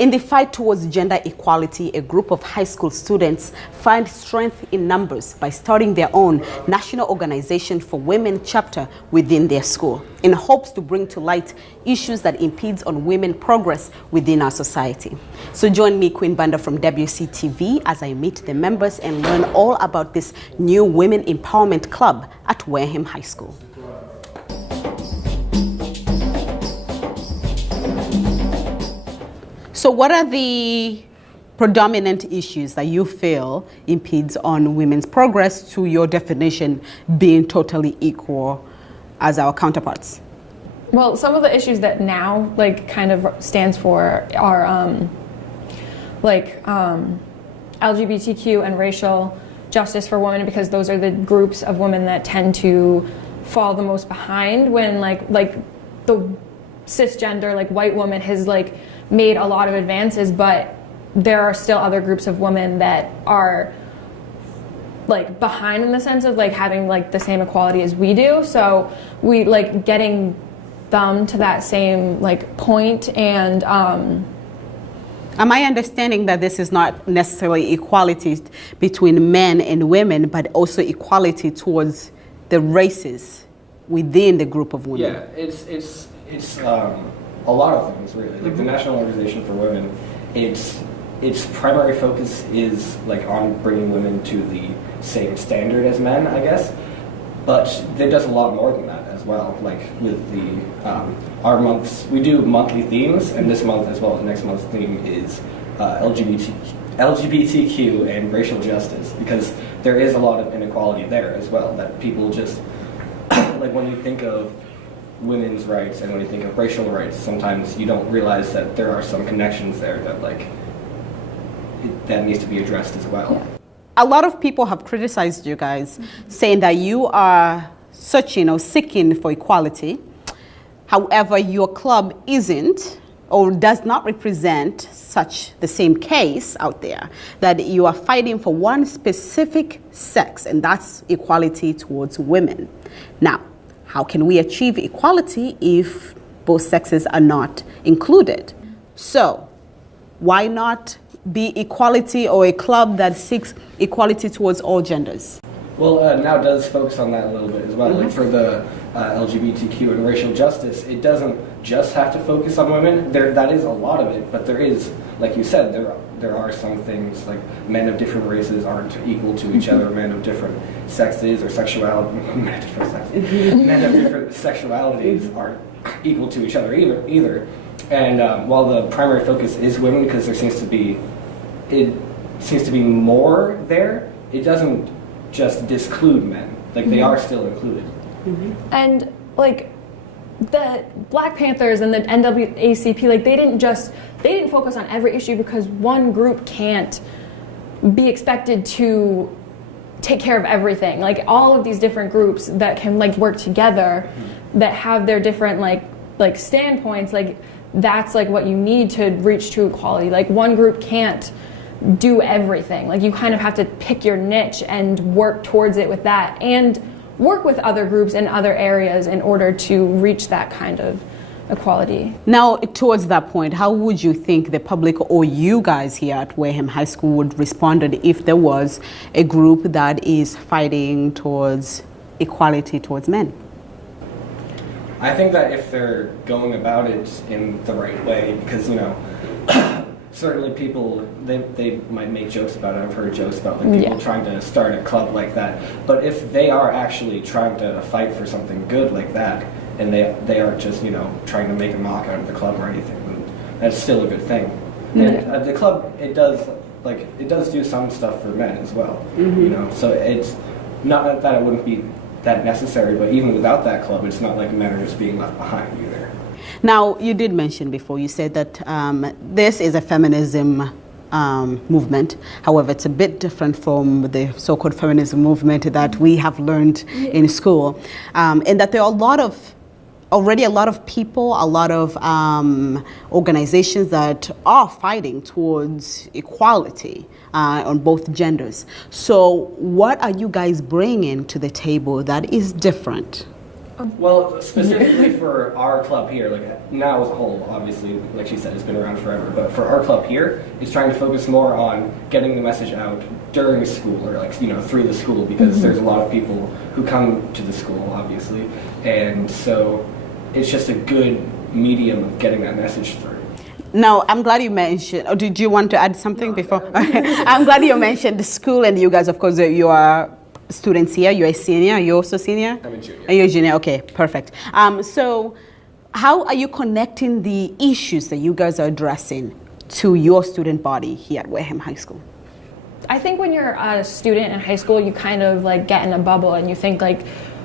In the fight towards gender equality, a group of high school students find strength in numbers by starting their own National Organization for Women chapter within their school, in hopes to bring to light issues that impede on women progress within our society. So join me, Queen Banda from WCTV, as I meet the members and learn all about this new Women Empowerment Club at Wareham High School. So what are the predominant issues that you feel impedes on women's progress, to your definition being totally equal as our counterparts? Well, some of the issues that now kind of stands for are LGBTQ and racial justice for women, because those are the groups of women that tend to fall the most behind when like the cisgender white woman has made a lot of advances, but there are still other groups of women that are behind in the sense of having the same equality as we do. So we getting them to that same point. And am I understanding that this is not necessarily equality between men and women, but also equality towards the races within the group of women? Yeah, it's a lot of things, really. The National Organization for Women, its primary focus is on bringing women to the same standard as men, I guess. But it does a lot more than that as well. With the our months, we do monthly themes, and this month as well as next month's theme is LGBTQ and racial justice, because there is a lot of inequality there as well, that people just when you think of women's rights and when you think of racial rights, sometimes you don't realize that there are some connections there that that needs to be addressed as well. Yeah. A lot of people have criticized you guys, saying that you are seeking for equality. However, your club isn't or does not represent such the same case out there, that you are fighting for one specific sex, and that's equality towards women. Now, how can we achieve equality if both sexes are not included? So why not be equality, or a club that seeks equality towards all genders? Well, now does focus on that a little bit as well. For the LGBTQ and racial justice, it doesn't just have to focus on women. That is a lot of it, but there is, like you said, there are some things men of different races aren't equal to each other. Men of different sexes or sexuality, men of different sexualities aren't equal to each other either. And while the primary focus is women, because it seems to be more there, it doesn't just disclude men. They are still included. And the Black Panthers and the NAACP, they didn't focus on every issue, because one group can't be expected to take care of everything. All of these different groups that can work together, that have their different standpoints, that's what you need to reach true equality. One group can't do everything. You kind of have to pick your niche and work towards it with that, and work with other groups in other areas in order to reach that kind of equality. Now, towards that point, how would you think the public or you guys here at Wareham High School would respond if there was a group that is fighting towards equality towards men? I think that if they're going about it in the right way, because certainly people, they might make jokes about it. I've heard jokes about people trying to start a club like that. But if they are actually trying to fight for something good like that, and they aren't just trying to make a mock out of the club or anything, then that's still a good thing. And the club, it does do some stuff for men as well. So it's not that it wouldn't be that necessary, but even without that club, it's not like men are just being left behind either. Now, you did mention before, you said that this is a feminism movement. However, it's a bit different from the so-called feminism movement that we have learned in school, and that there are already a lot of people, a lot of organizations that are fighting towards equality on both genders. So what are you guys bringing to the table that is different? Well, specifically for our club here, like now as a whole, obviously, like she said, it's been around forever. But for our club here, it's trying to focus more on getting the message out during school, or like through the school, because there's a lot of people who come to the school, obviously, and so it's just a good medium of getting that message through. Now, I'm glad you mentioned, or did you want to add something before? I'm glad you mentioned the school, and you guys, of course, you are students here. You're a senior. You're also senior? I'm a junior. You're a junior. Okay, perfect. So how are you connecting the issues that you guys are addressing to your student body here at Wareham High School? I think when you're a student in high school, you kind of like get in a bubble and you think like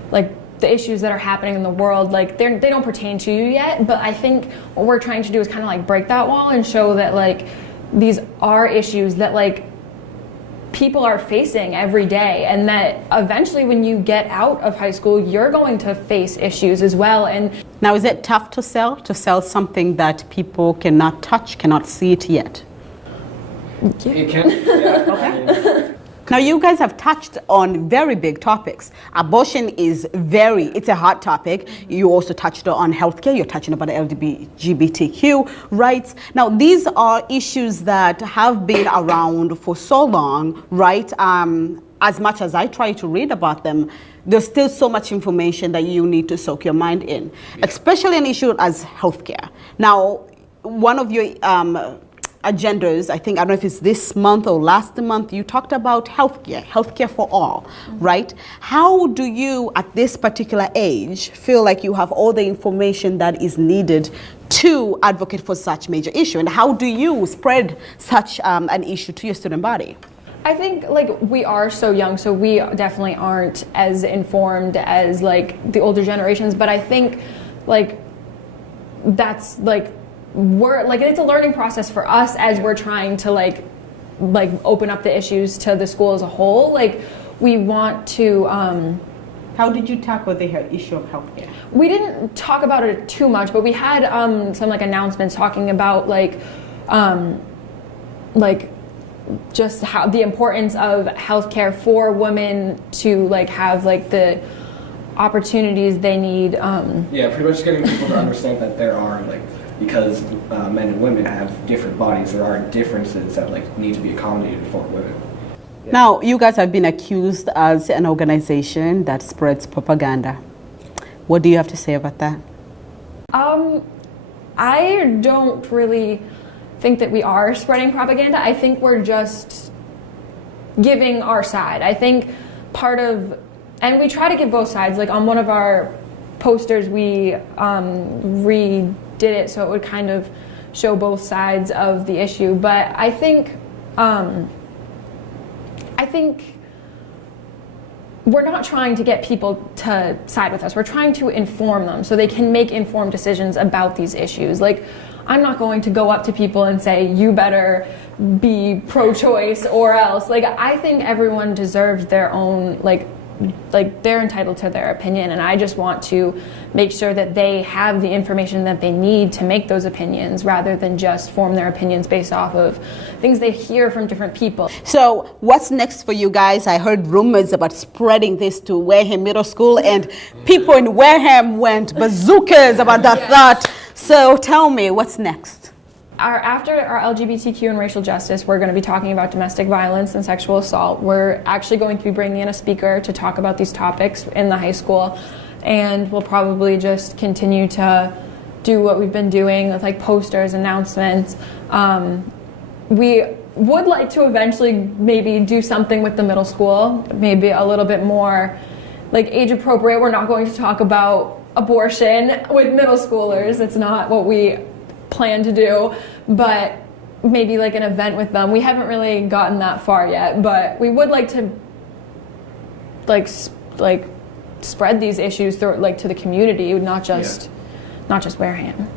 the issues that are happening in the world, like they don't pertain to you yet. But I think what we're trying to do is kind of like break that wall and show that like these are issues that like people are facing every day, and that eventually when you get out of high school, you're going to face issues as well. And now, is it tough to sell something that people cannot touch, cannot see it yet? Yeah. It can, yeah. Okay. Now, you guys have touched on very big topics. Abortion is it's a hot topic. You also touched on healthcare. You're touching about the LGBTQ rights. Now, these are issues that have been around for so long, right? As much as I try to read about them, there's still so much information that you need to soak your mind in, especially an issue as healthcare. Now, one of your agendas, I don't know if it's this month or last month, you talked about healthcare for all, right? How do you, at this particular age, feel like you have all the information that is needed to advocate for such major issue? And how do you spread such an issue to your student body? I think like we are so young, so we definitely aren't as informed as like the older generations, but I think like that's like it's a learning process for us as we're trying to like open up the issues to the school as a whole. Like we want to how did you tackle the issue of healthcare? We didn't talk about it too much, but we had some like announcements talking about like just how the importance of healthcare for women to like have like the opportunities they need. Yeah, pretty much getting people to understand that there are like, because men and women have different bodies, there are differences that like need to be accommodated for women. Yeah. Now, you guys have been accused as an organization that spreads propaganda. What do you have to say about that? I don't really think that we are spreading propaganda. I think we're just giving our side. I think and we try to give both sides. Like on one of our posters, we redid it so it would kind of show both sides of the issue. But I think we're not trying to get people to side with us. We're trying to inform them so they can make informed decisions about these issues. Like, I'm not going to go up to people and say, you better be pro-choice or else. Like, I think everyone deserves their own, like they're entitled to their opinion, and I just want to make sure that they have the information that they need to make those opinions rather than just form their opinions based off of things they hear from different people. So what's next for you guys? I heard rumors about spreading this to Wareham Middle School, and people in Wareham went bazookas about that thought. So tell me, what's next? After our LGBTQ and racial justice, we're going to be talking about domestic violence and sexual assault. We're actually going to be bringing in a speaker to talk about these topics in the high school, and we'll probably just continue to do what we've been doing with like posters, announcements. We would like to eventually maybe do something with the middle school, maybe a little bit more like age appropriate. We're not going to talk about abortion with middle schoolers. It's not what we plan to do, but maybe like an event with them. We haven't really gotten that far yet, but we would like to like spread these issues through like to the community, not just Wareham.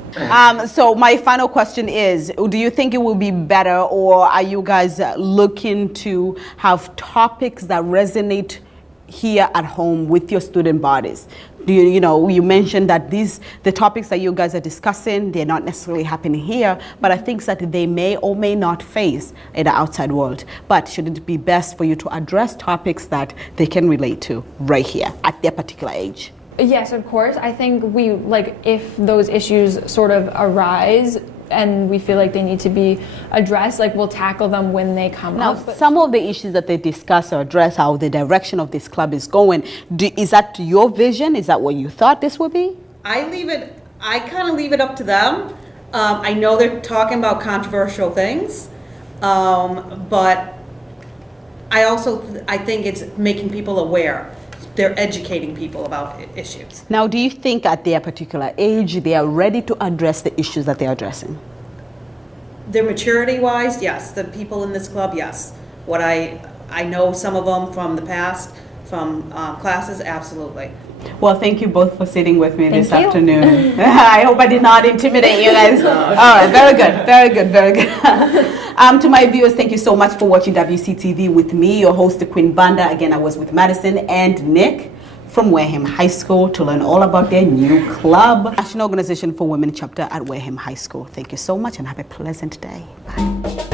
So my final question is, do you think it will be better, or are you guys looking to have topics that resonate here at home with your student bodies? You mentioned that the topics that you guys are discussing, they're not necessarily happening here, but I think that they may or may not face in the outside world. But should it be best for you to address topics that they can relate to right here at their particular age? Yes, of course. I think we, like, if those issues sort of arise and we feel like they need to be addressed, like, we'll tackle them when they come Now, up. some of the issues that they discuss or address, how the direction of this club is going, is that your vision? Is that what you thought this would be? I kind of leave it up to them. I know they're talking about controversial things, but I think it's making people aware. They're educating people about issues. Now, do you think at their particular age, they are ready to address the issues that they're addressing? Their maturity-wise, yes. The people in this club, yes. What I know some of them from the past, from classes, absolutely. Well, thank you both for sitting with me this Thank you. afternoon. I hope I did not intimidate you guys. All right, very good, very good, very good. To my viewers, thank you so much for watching WCTV with me, your host, the Queen Banda. Again, I was with Madison and Nick from Wareham High School to learn all about their new club, National Organization for Women chapter at Wareham High School. Thank you so much and have a pleasant day. Bye.